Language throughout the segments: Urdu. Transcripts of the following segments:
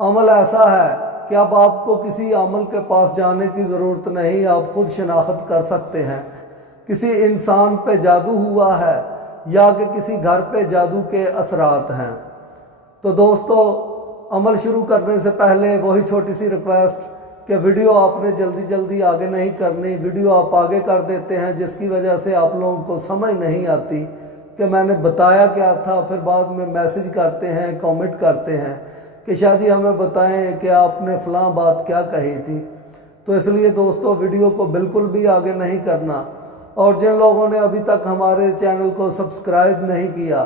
عمل ایسا ہے کہ اب آپ کو کسی عمل کے پاس جانے کی ضرورت نہیں، آپ خود شناخت کر سکتے ہیں کسی انسان پہ جادو ہوا ہے یا کہ کسی گھر پہ جادو کے اثرات ہیں۔ تو دوستو، عمل شروع کرنے سے پہلے وہی چھوٹی سی ریکویسٹ کہ ویڈیو آپ نے جلدی آگے نہیں کرنی، ویڈیو آپ آگے کر دیتے ہیں جس کی وجہ سے آپ لوگوں کو سمجھ نہیں آتی کہ میں نے بتایا کیا تھا، پھر بعد میں میسج کرتے ہیں، کامنٹ کرتے ہیں کہ شاہ جی ہمیں بتائیں کہ آپ نے فلاں بات کیا کہی تھی۔ تو اس لیے دوستو ویڈیو کو بالکل بھی آگے نہیں کرنا، اور جن لوگوں نے ابھی تک ہمارے چینل کو سبسکرائب نہیں کیا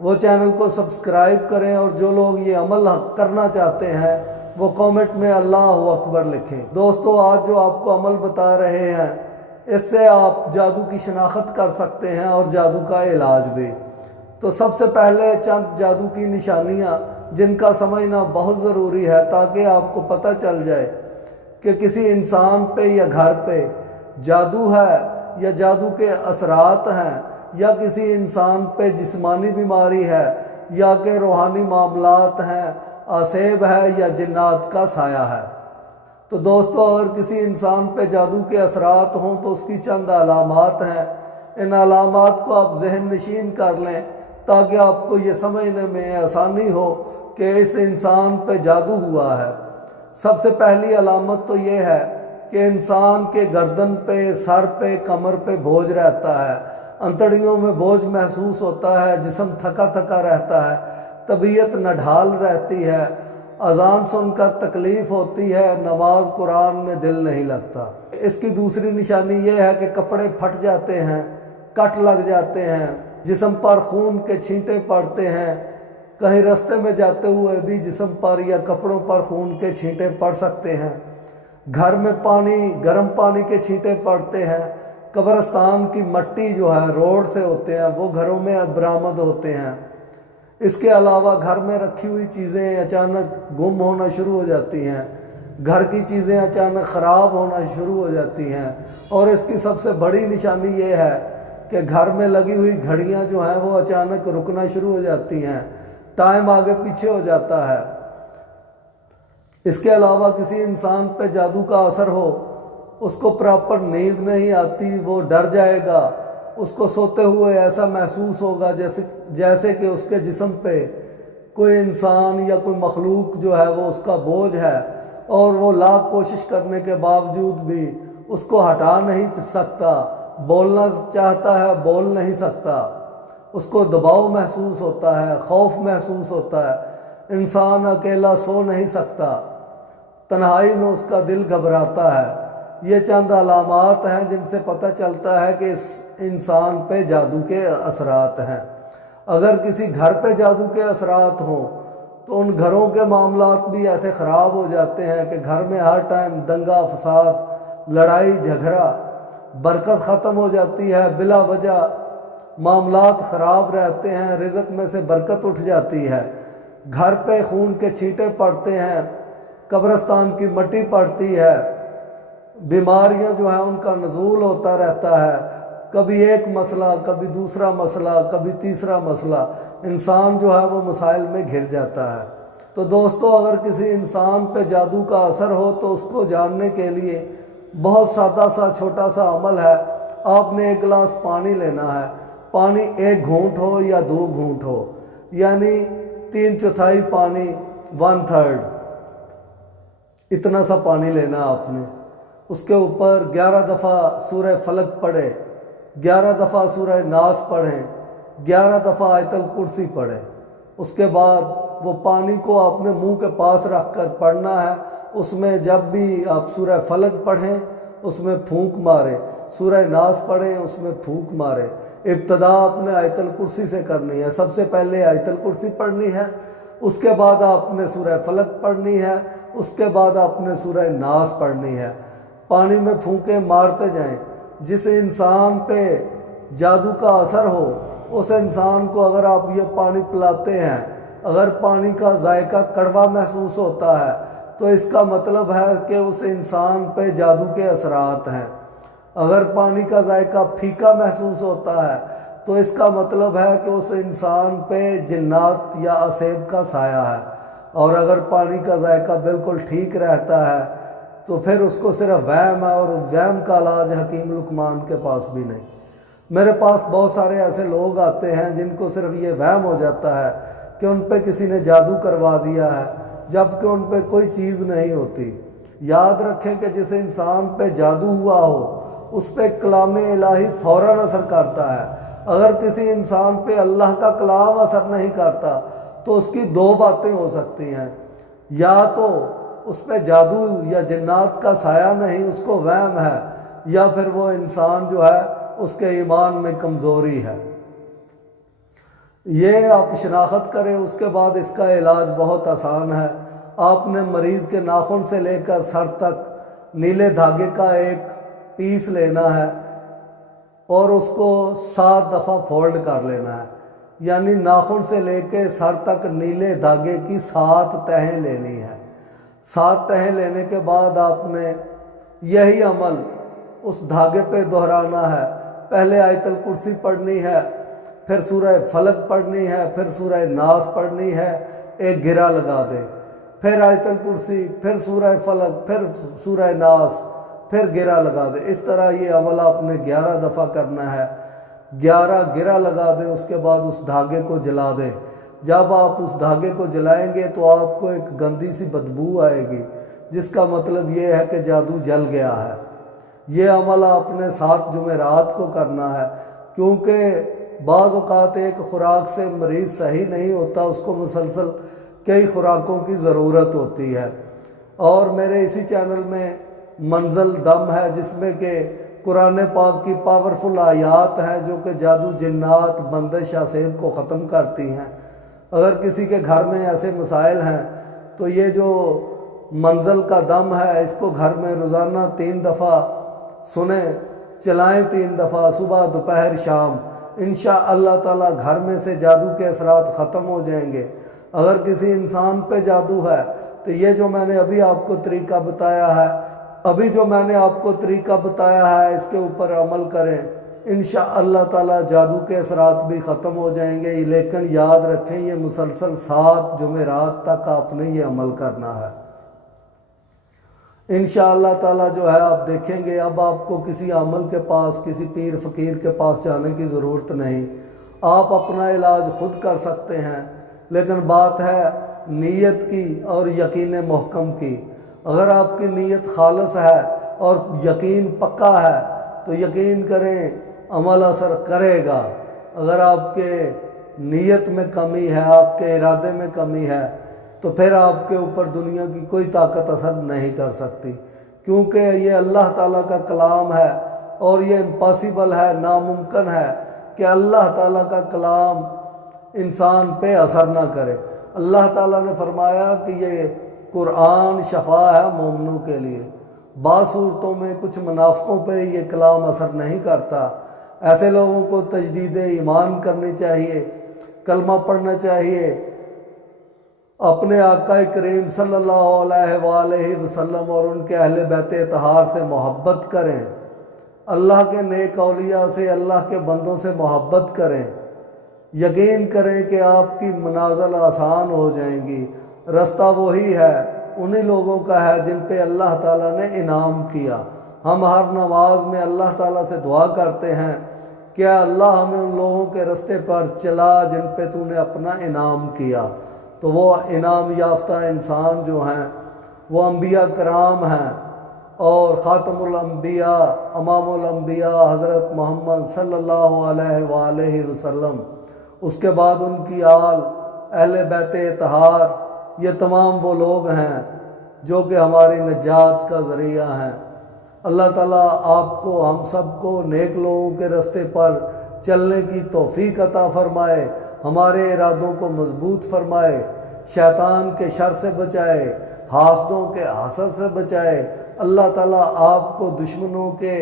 وہ چینل کو سبسکرائب کریں، اور جو لوگ یہ عمل کرنا چاہتے ہیں وہ کامنٹ میں اللہ اکبر لکھیں۔ دوستو، آج جو آپ کو عمل بتا رہے ہیں اس سے آپ جادو کی شناخت کر سکتے ہیں اور جادو کا علاج بھی۔ تو سب سے پہلے چند جادو کی نشانیاں جن کا سمجھنا بہت ضروری ہے تاکہ آپ کو پتہ چل جائے کہ کسی انسان پہ یا گھر پہ جادو ہے یا جادو کے اثرات ہیں، یا کسی انسان پہ جسمانی بیماری ہے، یا کہ روحانی معاملات ہیں، آسیب ہے یا جنات کا سایہ ہے۔ تو دوستو، اگر کسی انسان پہ جادو کے اثرات ہوں تو اس کی چند علامات ہیں، ان علامات کو آپ ذہن نشین کر لیں تاکہ آپ کو یہ سمجھنے میں آسانی ہو کہ اس انسان پہ جادو ہوا ہے۔ سب سے پہلی علامت تو یہ ہے کہ انسان کے گردن پہ، سر پہ، کمر پہ بوجھ رہتا ہے، انتڑیوں میں بوجھ محسوس ہوتا ہے، جسم تھکا تھکا رہتا ہے، طبیعت نڈھال رہتی ہے، اذان سن کر تکلیف ہوتی ہے، نماز قرآن میں دل نہیں لگتا۔ اس کی دوسری نشانی یہ ہے کہ کپڑے پھٹ جاتے ہیں، کٹ لگ جاتے ہیں، جسم پر خون کے چھینٹے پڑتے ہیں، کہیں راستے میں جاتے ہوئے بھی جسم پر یا کپڑوں پر خون کے چھینٹے پڑ سکتے ہیں، گھر میں گرم پانی کے چھینٹے پڑتے ہیں، قبرستان کی مٹی جو ہے روڈ سے ہوتے ہیں وہ گھروں میں برآمد ہوتے ہیں۔ اس کے علاوہ گھر میں رکھی ہوئی چیزیں اچانک گم ہونا شروع ہو جاتی ہیں، گھر کی چیزیں اچانک خراب ہونا شروع ہو جاتی ہیں، اور اس کی سب سے بڑی نشانی یہ ہے کہ گھر میں لگی ہوئی گھڑیاں جو ہیں وہ اچانک رکنا شروع ہو جاتی ہیں، ٹائم آگے پیچھے ہو جاتا ہے۔ اس کے علاوہ کسی انسان پہ جادو کا اثر ہو، اس کو پراپر نیند نہیں آتی، وہ ڈر جائے گا، اس کو سوتے ہوئے ایسا محسوس ہوگا جیسے کہ اس کے جسم پہ کوئی انسان یا کوئی مخلوق جو ہے وہ اس کا بوجھ ہے، اور وہ لاکھ کوشش کرنے کے باوجود بھی اس کو ہٹا نہیں سکتا، بولنا چاہتا ہے بول نہیں سکتا، اس کو دباؤ محسوس ہوتا ہے، خوف محسوس ہوتا ہے، انسان اکیلا سو نہیں سکتا، تنہائی میں اس کا دل گھبراتا ہے۔ یہ چند علامات ہیں جن سے پتہ چلتا ہے کہ اس انسان پہ جادو کے اثرات ہیں۔ اگر کسی گھر پہ جادو کے اثرات ہوں تو ان گھروں کے معاملات بھی ایسے خراب ہو جاتے ہیں کہ گھر میں ہر ٹائم دنگا فساد، لڑائی جھگڑا، برکت ختم ہو جاتی ہے، بلا وجہ معاملات خراب رہتے ہیں، رزق میں سے برکت اٹھ جاتی ہے، گھر پہ خون کے چھینٹے پڑتے ہیں، قبرستان کی مٹی پڑتی ہے، بیماریاں جو ہیں ان کا نزول ہوتا رہتا ہے، کبھی ایک مسئلہ، کبھی دوسرا مسئلہ، کبھی تیسرا مسئلہ، انسان جو ہے وہ مسائل میں گھر جاتا ہے۔ تو دوستو، اگر کسی انسان پہ جادو کا اثر ہو تو اس کو جاننے کے لیے بہت سادہ سا چھوٹا سا عمل ہے۔ آپ نے ایک گلاس پانی لینا ہے، پانی 1 گھونٹ ہو یا 2 گھونٹ ہو، یعنی 3/4 پانی، 1/3، اتنا سا پانی لینا آپ نے۔ اس کے اوپر 11 دفعہ سورہ فلق پڑھیں، 11 دفعہ سورہ ناس پڑھیں، 11 دفعہ آیت الکرسی پڑھیں۔ اس کے بعد وہ پانی کو آپ نے منہ کے پاس رکھ کر پڑھنا ہے۔ اس میں جب بھی آپ سورہ فلق پڑھیں اس میں پھونک ماریں، سورہ ناس پڑھیں اس میں پھونک ماریں۔ ابتدا آپ نے آیت الکرسی سے کرنی ہے، سب سے پہلے آیت الکرسی پڑھنی ہے، اس کے بعد آپ نے سورہ فلق پڑھنی ہے، اس کے بعد آپ نے سورہ ناس پڑھنی ہے۔ پانی میں پھونکیں مارتے جائیں۔ جس انسان پہ جادو کا اثر ہو اس انسان کو اگر آپ یہ پانی پلاتے ہیں، اگر پانی کا ذائقہ کڑوا محسوس ہوتا ہے تو اس کا مطلب ہے کہ اس انسان پہ جادو کے اثرات ہیں۔ اگر پانی کا ذائقہ پھیکا محسوس ہوتا ہے تو تو اس کا مطلب ہے کہ اس انسان پہ جنات یا عصیب کا سایہ ہے۔ اور اگر پانی کا ذائقہ بالکل ٹھیک رہتا ہے تو پھر اس کو صرف وہم ہے، اور وہم کا علاج حکیم لقمان کے پاس بھی نہیں۔ میرے پاس بہت سارے ایسے لوگ آتے ہیں جن کو صرف یہ وہم ہو جاتا ہے کہ ان پہ کسی نے جادو کروا دیا ہے، جبکہ ان پہ کوئی چیز نہیں ہوتی۔ یاد رکھیں کہ جس انسان پہ جادو ہوا ہو اس پہ کلام الہی فوراً اثر کرتا ہے۔ اگر کسی انسان پہ اللہ کا کلام اثر نہیں کرتا تو اس کی دو باتیں ہو سکتی ہیں، یا تو اس پہ جادو یا جنات کا سایہ نہیں، اس کو وہم ہے، یا پھر وہ انسان جو ہے اس کے ایمان میں کمزوری ہے۔ یہ آپ شناخت کریں، اس کے بعد اس کا علاج بہت آسان ہے۔ آپ نے مریض کے ناخن سے لے کر سر تک نیلے دھاگے کا ایک پیس لینا ہے اور اس کو 7 دفعہ فولڈ کر لینا ہے، یعنی ناخن سے لے کے سر تک نیلے دھاگے کی 7 تہیں لینی ہے۔ 7 تہیں لینے کے بعد آپ نے یہی عمل اس دھاگے پہ دہرانا ہے۔ پہلے آیت الکرسی پڑھنی ہے، پھر سورہ فلق پڑھنی ہے، پھر سورہ ناس پڑھنی ہے، ایک گرہ لگا دیں، پھر آیت الکرسی، پھر سورہ فلق، پھر سورہ ناس، پھر گرہ لگا دیں۔ اس طرح یہ عمل آپ نے 11 دفعہ کرنا ہے۔ 11 گرہ لگا دیں، اس کے بعد اس دھاگے کو جلا دیں۔ جب آپ اس دھاگے کو جلائیں گے تو آپ کو ایک گندی سی بدبو آئے گی، جس کا مطلب یہ ہے کہ جادو جل گیا ہے۔ یہ عمل آپ نے 7 جمعرات کو کرنا ہے، کیونکہ بعض اوقات ایک خوراک سے مریض صحیح نہیں ہوتا، اس کو مسلسل کئی خوراکوں کی ضرورت ہوتی ہے۔ اور میرے اسی چینل میں منزل دم ہے، جس میں کہ قرآن پاک کی پاورفل آیات ہیں جو کہ جادو جنات بندش آسیب کو ختم کرتی ہیں۔ اگر کسی کے گھر میں ایسے مسائل ہیں تو یہ جو منزل کا دم ہے اس کو گھر میں روزانہ 3 دفعہ سنیں، چلائیں 3 دفعہ، صبح دوپہر شام۔ انشاءاللہ تعالی گھر میں سے جادو کے اثرات ختم ہو جائیں گے۔ اگر کسی انسان پہ جادو ہے تو یہ جو میں نے ابھی آپ کو طریقہ بتایا ہے، اس کے اوپر عمل کریں، انشاءاللہ تعالی جادو کے اثرات بھی ختم ہو جائیں گے۔ لیکن یاد رکھیں یہ مسلسل 7 جمعرات تک آپ نے یہ عمل کرنا ہے۔ انشاءاللہ تعالی جو ہے آپ دیکھیں گے، اب آپ کو کسی عامل کے پاس، کسی پیر فقیر کے پاس جانے کی ضرورت نہیں، آپ اپنا علاج خود کر سکتے ہیں۔ لیکن بات ہے نیت کی اور یقین محکم کی۔ اگر آپ کی نیت خالص ہے اور یقین پکا ہے تو یقین کریں عمل اثر کرے گا۔ اگر آپ کے نیت میں کمی ہے، آپ کے ارادے میں کمی ہے، تو پھر آپ کے اوپر دنیا کی کوئی طاقت اثر نہیں کر سکتی، کیونکہ یہ اللہ تعالیٰ کا کلام ہے اور یہ امپاسبل ہے، ناممکن ہے کہ اللہ تعالیٰ کا کلام انسان پہ اثر نہ کرے۔ اللہ تعالیٰ نے فرمایا کہ یہ قرآن شفا ہے مومنوں کے لیے۔ بعض صورتوں میں کچھ منافقوں پہ یہ کلام اثر نہیں کرتا۔ ایسے لوگوں کو تجدید ایمان کرنی چاہیے، کلمہ پڑھنا چاہیے، اپنے آقا کریم صلی اللہ علیہ وآلہ وسلم اور ان کے اہل بیت اطہار سے محبت کریں، اللہ کے نیک اولیاء سے، اللہ کے بندوں سے محبت کریں۔ یقین کریں کہ آپ کی منازل آسان ہو جائیں گی۔ رستہ وہی ہے، انہی لوگوں کا ہے جن پہ اللہ تعالیٰ نے انعام کیا۔ ہم ہر نماز میں اللہ تعالیٰ سے دعا کرتے ہیں کہ اللہ ہمیں ان لوگوں کے رستے پر چلا جن پہ تو نے اپنا انعام کیا۔ تو وہ انعام یافتہ انسان جو ہیں وہ انبیاء کرام ہیں، اور خاتم الانبیاء، امام الانبیاء حضرت محمد صلی اللہ علیہ وآلہ وسلم، اس کے بعد ان کی آل، اہل بیت اطہار، یہ تمام وہ لوگ ہیں جو کہ ہماری نجات کا ذریعہ ہیں۔ اللہ تعالیٰ آپ کو، ہم سب کو نیک لوگوں کے رستے پر چلنے کی توفیق عطا فرمائے، ہمارے ارادوں کو مضبوط فرمائے، شیطان کے شر سے بچائے، حاسدوں کے حسد سے بچائے۔ اللہ تعالیٰ آپ کو دشمنوں کے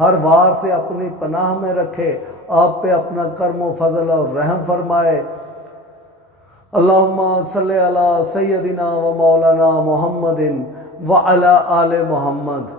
ہر وار سے اپنی پناہ میں رکھے، آپ پہ اپنا کرم و فضل اور رحم فرمائے۔ اللہم صلی علی سیدنا و مولانا محمد وعلی آل محمد۔